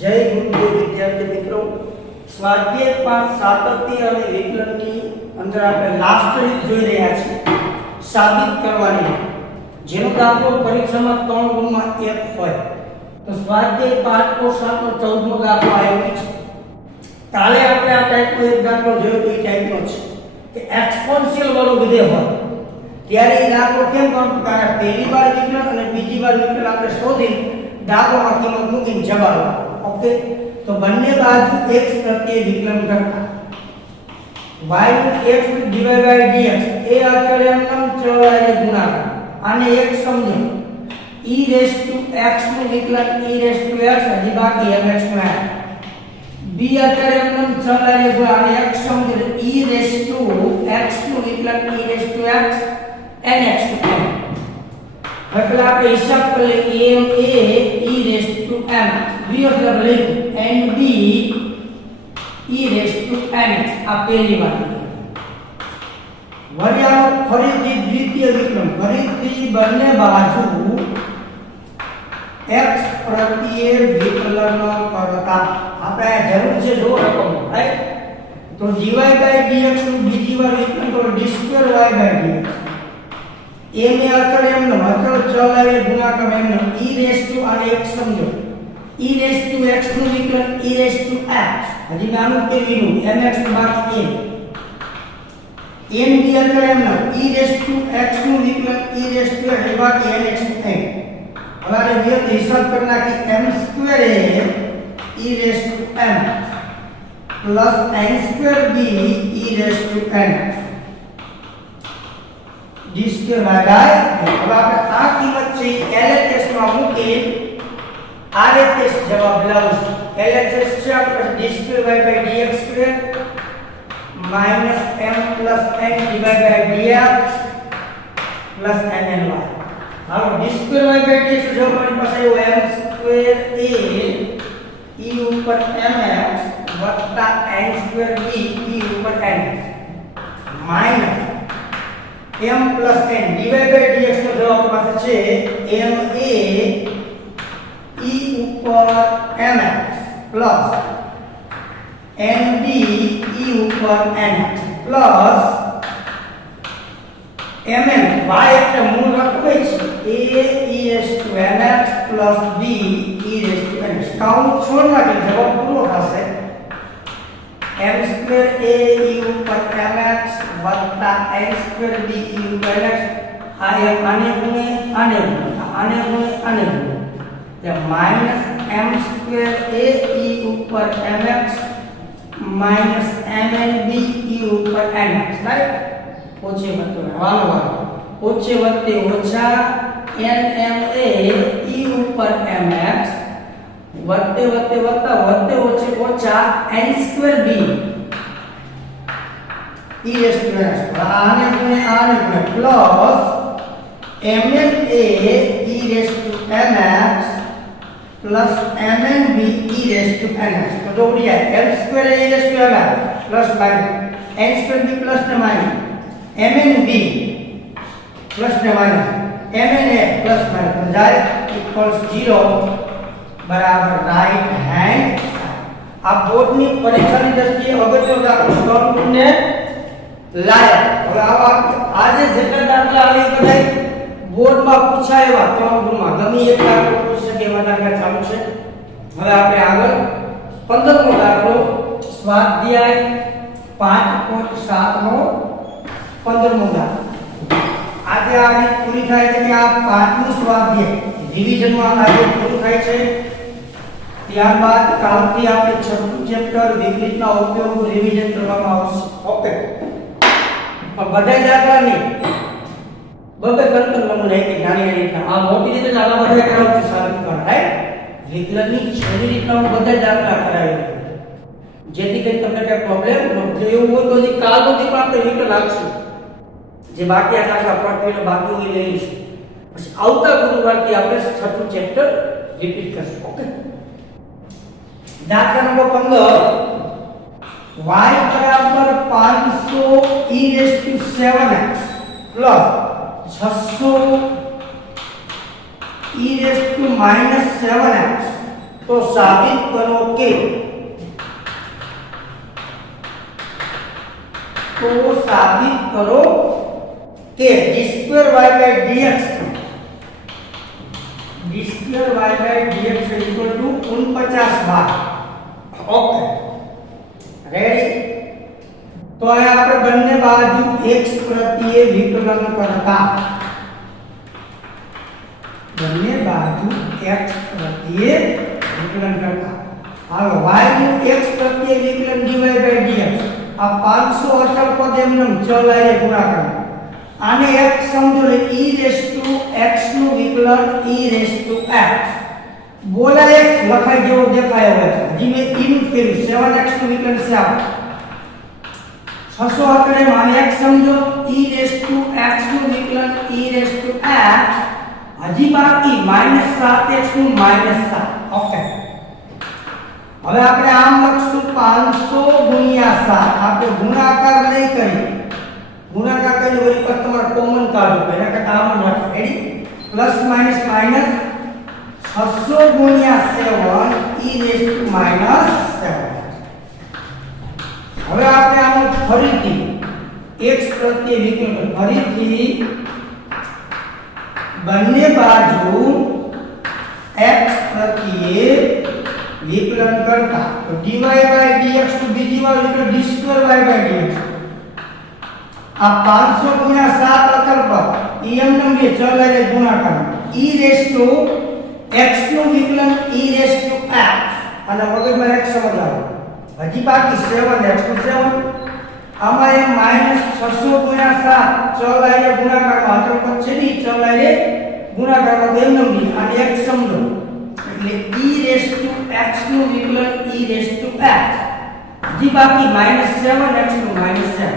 જય ગુરુદેવ વિદ્યાર્થી મિત્રો, સ્વાધ્યાય 5 સાતત્ય અને વિકલનની અંદર આપણે લાસ્ટ રીત જોઈ રહ્યા છીએ સાબિત કરવાની, જેનો દાખલો પરીક્ષામાં 3 ગુણમાં 1 હોય. તો સ્વાધ્યાય 5 કો 7 નો 14મો દાખલો આવ્યો છે. કાલે આપણે આ ટાઈપનો એક દાખલો જોયો તો એ ટાઈપનો છે કે એક્સપોનેન્શિયલ વાળો વિધેય હોય ત્યારે એ દાખલો કેમ કરવાનો, કારણ પહેલી વાર વિકલન અને બીજી વાર વિકલન આપણે શોધી દાખલામાં કિંમત મૂકીને જવાબ આપો. ओके, तो બંને બાજુ x પ્રત્યે વિકલન કરતા y નું x ડિવાઇડ બાય dx એ અચળ એમનામ ચલ અને ગુણાકાર, આને એક સમજો. e રેસ ટુ x નું વિકલન e રેસ ટુ x હજી બાકી mx નું m. b અચળ એમનામ ચલ અને ગુણાકાર, આને એક સમજો. e રેસ ટુ x નું વિકલન e raise to x nx to m. એટલે આપણે હિસાબ કરીએ m a e raise to m, b मतलब लिख n b e raise to n x. આ પહેલી વાત. વળ્યા ફરીથી દ્વિતીય વિકલન, ફરીથી બંને બાજુ x પ્રત્યે વિકલન કરતા આપણે જરૂર છે જો રકમ, રાઈટ. તો dy dx નું બીજી વાર વિકલન કરો d2y dx. a ને અચળ એમનો અચળ ચલ આવે ગુણાકાર એમનો e રેસ ટુ, આને એક સમજો. e raised to x નું વિકલન e raised to x, હજી નાનું કેવીનું mx નું બાકી m ની અંદર એમનો e raised to x નું વિકલન e raised to x બાકી nx નું m. હવે આને બે હિસાબ કરી નાખી. m square a e raised to m plus n square b e raised to n d square ભાગ્યા. હવે આપણે આ કિંમત છે LHS માં મૂકી RHS જવાબ લાવશું. LHS છે આપણે d2y dx square minus m plus n divide by dx plus nny. હાલો d2y dx જો મારી પાસે આવ્યો m સ્ક્વેર a e ઉપર mx વત્તા n સ્ક્વેર b e ઉપર nx minus m plus n divide by dx નો જવાબ પાસે છે m a e ઉપર mx પ્લસ nb e ઉપર nx પ્લસ mn y એટલે મૂળ રકમ છે a e raised to mx plus b e raised to nx. Count છોડ નાખી જવાબ પૂરો થશે. m સ્ક્વેર a e ઉપર mx વત્તા n સ્ક્વેર b e ઉપર nx. આ આને ગુણે આને ગુણે આને ગુણે આને ગુણે minus m square a e ऊपर mx minus mn b e ऊपर nx, राइट. ओछे वत्ते वालो वालो ओछे वत्ते ओछा nm a e ऊपर mx वत्ते वत्ते वत्ता वत्ते ओछे ओछा n square b e raise to n. आने गुणे plus mn a e raise to mx plus mn b e raised to nx. तो जो दिया है m square a raised to mx plus minus n square b plus ने minus mn b plus ने minus mn a plus minus तो जाए equals 0 बराबर right hand. आप बोर्ड ની પરીક્ષાની દ્રષ્ટિએ અગત્યનો દાખલો સ્વરૂપ ને લાયક. હવે આવા આજે જેટલા દાખલા આવી બધા બોર્ડમાં પૂછાયેલા 3 ગુણમાં ગમે એક દાખલો પૂછી શકે એવા દાખલા ચાલુ છે. હવે આપણે આગળ 15મો દાખલો સ્વાધ્યાય 5.7 નો 15મો દાખલો. આજે આ રીત પૂરી થાય છે કે આ 5મું સ્વાધ્યાય રિવિઝનમાં આજે પૂરું થાય છે. ત્યારબાદ કાલથી આપણે 6મું ચેપ્ટર વિકલિતના ઉપયોગ રિવિઝન કરવામાં આવશે. ઓકે, પણ બધા દાખલાની બબે કંટ્રોલ નમૂના એક નાની રીતના આ મોટી રીતે આલા બધા કરાવું છું સાબિત કરવા, રાઈટ. વિકલનની છેલ્લી રીતના હું બધા દાખલા કરાવી જેથી કંઈ તમને કઈ પ્રોબ્લેમ ન થાય. એવું હોય તો હજી કાલ સુધી પણ આપણે વિકલન આપશું, જે બાકી આ દાખલા પડે બાકી હોય લઈ લઈશું. પછી આવતા ગુરુવારથી આપણે 6મું ચેપ્ટર રિપીટ કરશું. ઓકે, દાખલા નંબર 15 y બરાબર 500 e raised to 7x plus 600 e raised to minus 7x तो साबित करो कि d2y/dx इक्वल टू 49 बार। Okay ready. तो આ આપણે બંને બાજુ x પ્રત્યે વિકલન કરતા હાલો y નું x પ્રત્યે વિકલન dy/dx આ 500 અચળ પદ એમનેમ ચલ આરે ગુણાકાર આને એક સમજો લે e⁻x નું વિકલન e⁻x બોલા x લખાઈ જેવો દેખાય હવે હજી મેં e નું કર્યું 7x નું વિકલન 7 600 આંકડે માં x સમજો e⁻x નું વિકલન e⁻x હજી બાકી -7x નું -7 ઓકે હવે આપણે આમ લખશું 500 ગુણ્યા 7 આપણે ગુણાકાર નહીં કરી ગુણાકાર કરી વળી પર તમારે કોમન કાઢો એના કરતા આમ લખો રેડી પ્લસ માઈનસ માઈનસ 600 ગુણ્યા 7 e⁻7 હવે આપણે આનું ફરીથી x પ્રત્યે વિકલન ફરીથી બંને બાજુ x પ્રત્યે વિકલન કરતા તો dy/dx નું બીજી વાર વિકલન d2y/dx આ 500 ગુણ્યા 7 અચળ પદ em નો બે ચલ આરે ગુણાકાર e⁻x નું વિકલન e⁻x અને વગરમાં x સમજાવો હજી બાકી 7x નું 7 આમાં એ -600 ગુણ્યા 7 ચલ આરે ગુણાકારમાં અચળ પદ છે ની ચલ આરે ગુણાકારમાં એમ નો બી અને x સમજો એટલે e⁻x નું વિકલન e⁻x હજી બાકી -7x નું -7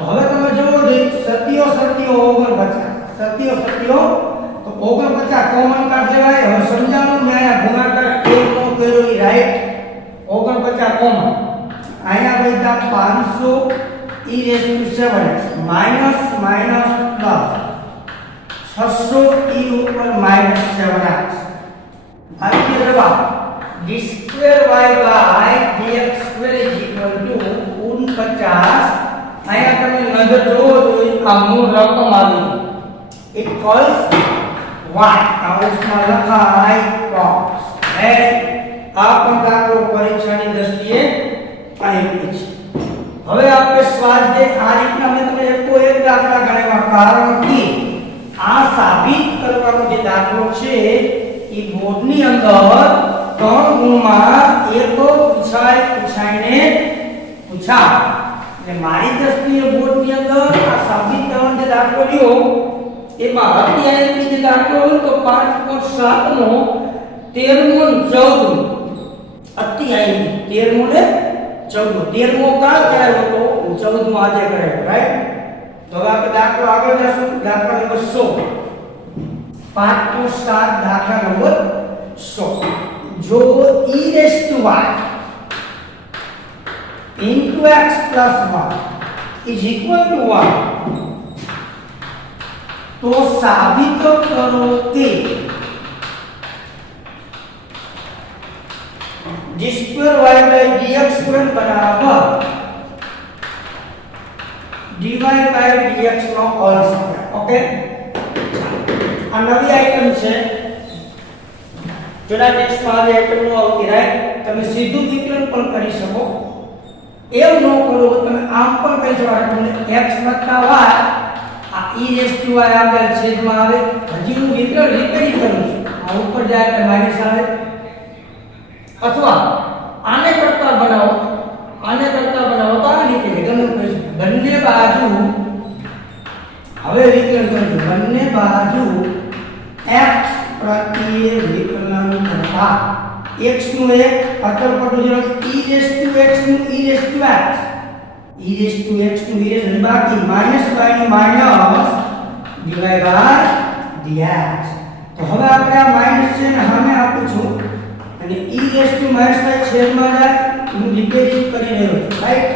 હવે તમે જોવો જો સતીઓ 49 તો 49 કોમન કાઢ લેવાય હવે સમજાણું મેં આ ગુણાકાર 1 નો કર્યો ઈ રાઈટ 49 કોમન આયા બધા 500 e⁻7x minus minus plus 600 e ઉપર -7x આવી જવાબ d2y/dx2 49 આયા તમે નજર જોવો તો આ મૂળ રકમ આવી ઇટ કોલ્સ y કાઉન્સમાં લખાય cos હે આ પણ દાખલો પરીક્ષાની દ્રષ્ટિએ આવી છે હવે આપણે સ્વાધ્યાય આ રીતના મેં તમને એક દાખલા ગણાવ્યા કારણ કે આ સાબિત કરવાનો જે દાખલો છે એ બોર્ડની અંદર 3 ગુણમાં એક પૂછાઈને એટલે મારી દ્રષ્ટિએ બોર્ડની અંદર આ સાબિત કરવાનો જે દાખલો લ્યો એમાં અત્યારે જે દાખલો હોય તો 5.7 નો 13મો અને 14મો અત્યારે 13મો ને 14મો 13મો કાલ કરાયો તો 14મો આજે કરાયો રાઈટ તો હવે આપણે દાખલો આગળ જશું દાખલા નંબર 100 5.7 દાખલા નંબર 100 જો e⁻y into x plus 1 is equal to 1 तो साबित करो कि d2y/dx2 बराबर dy/dx નો હોલ સ્ક્વેર ઓકે આ નવી આઈટમ છે જોડા ટેક્સ્ટમાં આવી આઈટમ નો આવતી રાઈટ તમે સીધું વિકલન પણ કરી શકો એમ ન કરો તમે આમ પણ કરી શકો તમને x y આ e⁻y આપેલ છેદમાં આવે હજી હું વિકલન રિપેરિંગ કરું છું આ ઉપર જાય એટલે માઈનસ આવે અથવા આને કરતા બનાવો તો આ નીકળે ગમે કરી શકો બંને બાજુ હવે વિકલન કરજો બંને બાજુ x પ્રત્યે વિકલન કરતા x નું એક અચળ પદ જો e⁻x નું e⁻x નું e⁻x બાકી માઈનસ y નું માઈનસ dy/dx તો હવે આપણે આ માઈનસ છે ને સામે આપું છું અને e⁻y છેદમાં જાય હું રિપેરિંગ કરી રહ્યો છું રાઈટ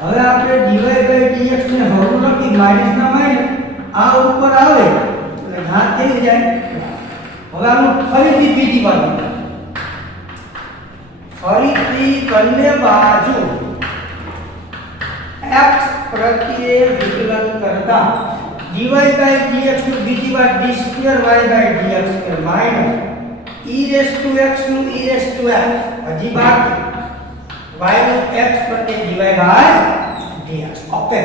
હવે આપણે dy/dx ને હળવું લખી માઈનસ ના માઈનસ આ ઉપર આવે એટલે ઘાત થઈ જાય હવે આનું ફરીથી બીજી બાજુ ફરીથી બંને બાજુ x પ્રત્યે વિકલન કરતા dy by dx નું બીજી વાર d square y by dx square minus e raise to x નું e રેઝ ટુ x હજી બાકી y નું x પ્રત્યે dy by dx. ઓકે,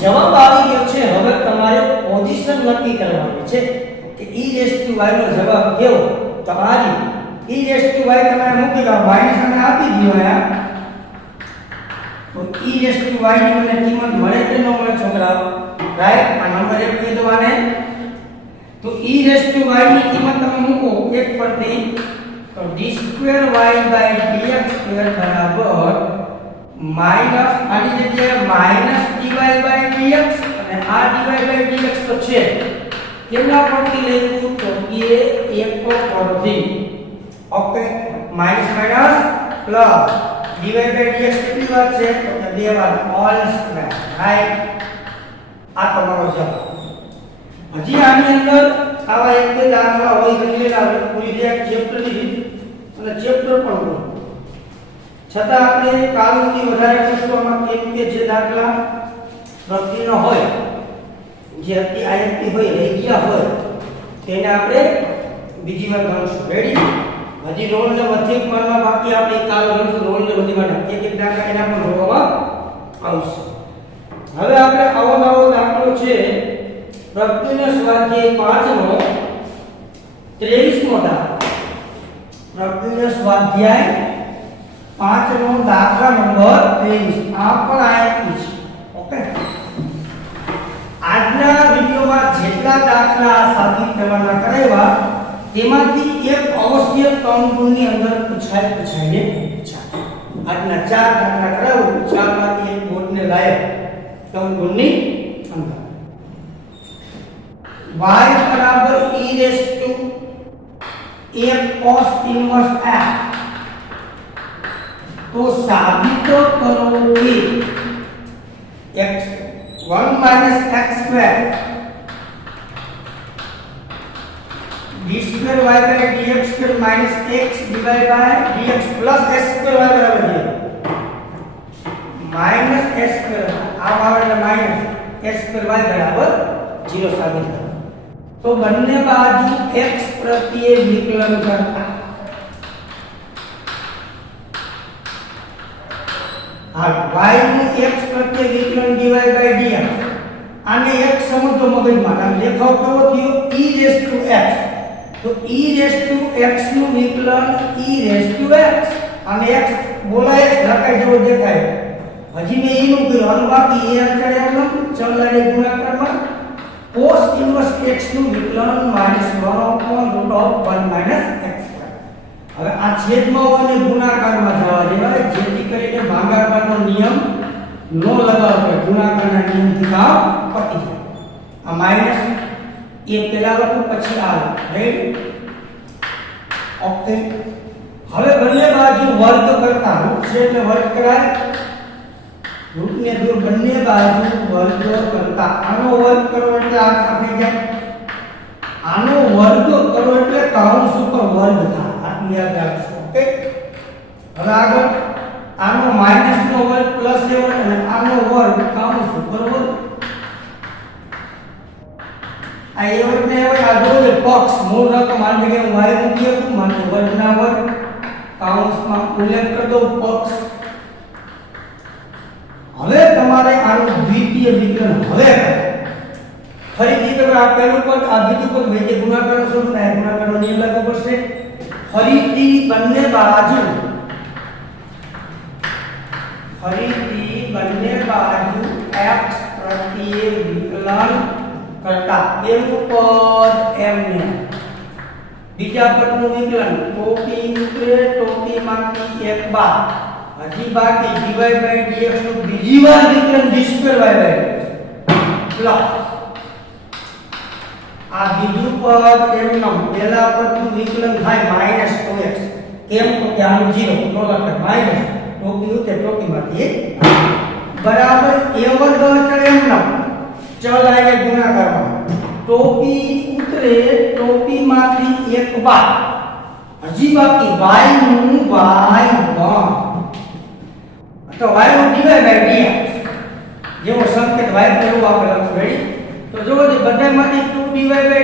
જવાબ આવી ગયો છે. હવે તમારે પોઝિશન નક્કી કરવાની છે કે e રેઝ ટુ y નો જવાબ કેવો. તો આ e રેઝ ટુ y તમારે મૂકી દો, y ની સામે આપી દીધો અહીંયા. તો e રેઝ ટુ y ની મને કિંમત મળે કે ન મળે છોકરાઓ? રાઈટ, આ નંબર 1 કહી દો આને. તો e રેઝ ટુ y ની કિંમત તમે મૂકો 1 પરથી, તો d2y dx સ્ક્વેર બરાબર માઈનસ આની જગ્યાએ માઈનસ dy dx અને આ dy dx તો છે કેમના પરથી લેવું? તો એ એક પરથી. Okay, minus minus plus dy dx કેટલી વાર છે? તો કે બે વાર, ઓલ સ્ક્વેર. રાઈટ, આ તમારો જવાબ. હજી આની અંદર આવા એક બે દાખલા હોય ગણેલા હોય, પૂરી એક ચેપ્ટર ની અને ચેપ્ટર પણ હોય, છતાં આપણે કાલથી વધારે પૂછવામાં કેમ કે જે દાખલા પ્રકૃતિનો હોય, જે અતિ આયતી હોય, રહી ગયા હોય, તેને આપણે બીજી વાર ગણશું. રેડી? હજી રોલ ને મધ્યક માનમાં બાકી આપણે કાલ ગણશું રોલ ને બધી માટે એક એક દાખલા એના પણ જોવામાં આવશે. હવે આપણે આવો નવો દાખલો છે પ્રકૃતિનો સ્વાધ્યાય 5 નો 23મો દાખલો. પ્રકૃતિનો સ્વાધ્યાય 5 નો દાખલા નંબર 23. આ પણ આયતી છે. ઓકે, આજના વિડિયોમાં જેટલા દાખલા સાબિત કરવાના કરાવ્યા તેમાંથી એક અવશ્ય 3 ગુણની અંદર પૂછાઈને પૂછાય. આજના 4 દાખલા કરાવું, 4 માંથી એક બોર્ડને લાયક 3 ગુણની અંદર. y બરાબર e raise to a cos inverse f. તો સાબિત કરો કે x1 minus x square d square y by dx square minus x divided by dx plus s square y બરાબર છે minus s square. આ આવે એટલે minus s square y બરાબર 0 સાબિત કરો. તો બંને બાજુ x પ્રત્યે વિકલન કરતા y નું x પ્રત્યે વિકલન dy by dx. આને એક સમજો મગજમાં. આમ દેખાવ કેવો થયો? e raise to x. તો e રેઝ ટુ x નું વિકલન e રેઝ ટુ x. આને x બોલાય લખાય જેવો દેખાય. હજી મેં e નું કર્યું, આનું બાકી એ અચળ એમ ચલને ગુણાકારમાં cos ઇન્વર્સ x નું વિકલન -1/√1 - x. હવે આ છેદમાં હોય ને ગુણાકારમાં જવા દેવાય, જેથી કરીને ભાગાકારનો નિયમ નો લગાવવો પડે. ગુણાકારના નિયમથી કામ પતી જાય. આ માઈનસ એ પેલા લખું પછી આ રાઈટ. ઓકે, હવે બંને બાજુ વર્ગ કરતા રૂટ છે એટલે વર્ગ કરાય. રૂટને દૂર બંને બાજુ વર્ગ કરતા આનો વર્ગ કરો એટલે આ થઈ જાય. આનો વર્ગ કરો એટલે કૌંસ ઉપર વર્ગ થાય. યાદ રાખજો. ઓકે, હવે આગળ આનો માઈનસ નો વર્ગ પ્લસ એ વર્ગ અને આનો વર્ગ કૌંસ ઉપર વર્ગ. આ એ વર્ગ ને હોય આ જોડે પક્ષ મૂળ રકમ માન કે હું y મૂકી શકું, માન વર્ગના વર્ગ કૌંસમાં ઉલ્લેખ કરી દઉં પક્ષ. હવે તમારે આનું દ્વિતીય વિકલન હવે ફરીથી તમે આ પહેલું પદ આ બીજું પદ વચ્ચે ગુણાકારનો શોધો ને ગુણાકારનો નિયમ લાગુ પડશે. ફરીથી બંને બાજુ x પ્રત્યે વિકલન કરતા પહેલું પદ m ને બીજા પદનું વિકલન ટોપી ઉતરે ટોપીમાંથી એક બાદ હજી બાકી dy by dx નું બીજી વાર વિકલન d square y by plus આ બીજું પદ એમનો પહેલા પદનું વિકલન થાય -2x. કેમ? તો કે આનું 0 નો લખે માઈનસ ટોપી ઉતે ટોપીમાંથી એક બરાબર a વર્ગ અચળ એમનો ચલ આવે ગુણાકારમાં ટોપી ઉતરે ટોપીમાંથી એક બાદ હજી બાકી y નું y1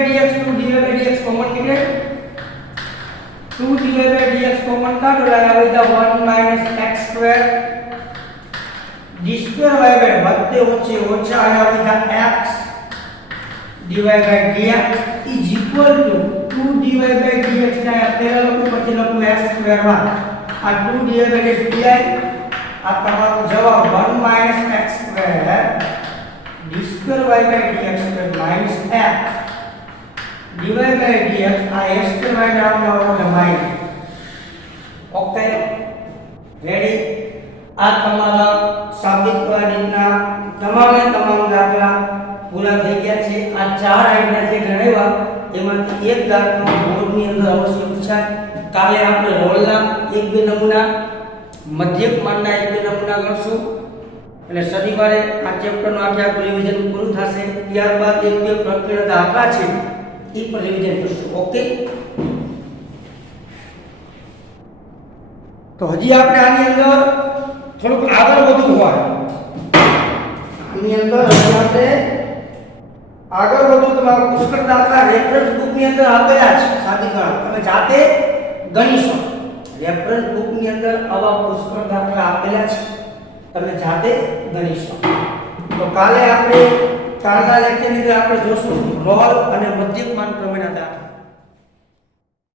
dx 2 કોમન નીકળે 2 dx કોમન કાઢો એટલે આવે તો 1 - x² d² વત્તે ઓછે ઓછા આવે તો x dx is equal to 2 dx ના પહેલા લખું પછી લખું s² આ 2 dx dy આ તમારો જવાબ 1 - x² d² dx minus x dy dx આ s² નામ લાવવાનો માઈનસ ઓકે રેડી આ તમારા સાબિત કરવાના તમામ દાખલા પૂરા થઈ ગયા છે આ ચાર આઈડિયા જે ગણાવ્યા એમાંથી એક દાખલો બોર્ડની અંદર અવશ્ય પૂછાય કાલે આપણે રોલના એક બે નમૂના મધ્યકમાનના એક બે નમૂના ગણશું એટલે શનિવારે આ ચેપ્ટરનું આખું રિવિઝન પૂરું થશે ત્યારબાદ એક બે પ્રકરણ દાખલા છે એ પર રિવિઝન કરશું ઓકે તો હજી આપણે આની અંદર થોડુંક આગળ વધવું હોય આની અંદર હજી આપણે આગળ વધુ તમારા પુસ્તક દાખલા રેફરન્સ બુકની અંદર આપેલા છે સાદી ગણો તમે જાતે ગણી શકો રેફરન્સ બુકની અંદર આવા પુસ્તક દાખલા આપેલા છે તમે જાતે ગણી શકો તો કાલે આપણે કાલના લેક્ચરની અંદર આપણે જોશું રોલ અને મધ્યકમાન પ્રમેયના દાખલા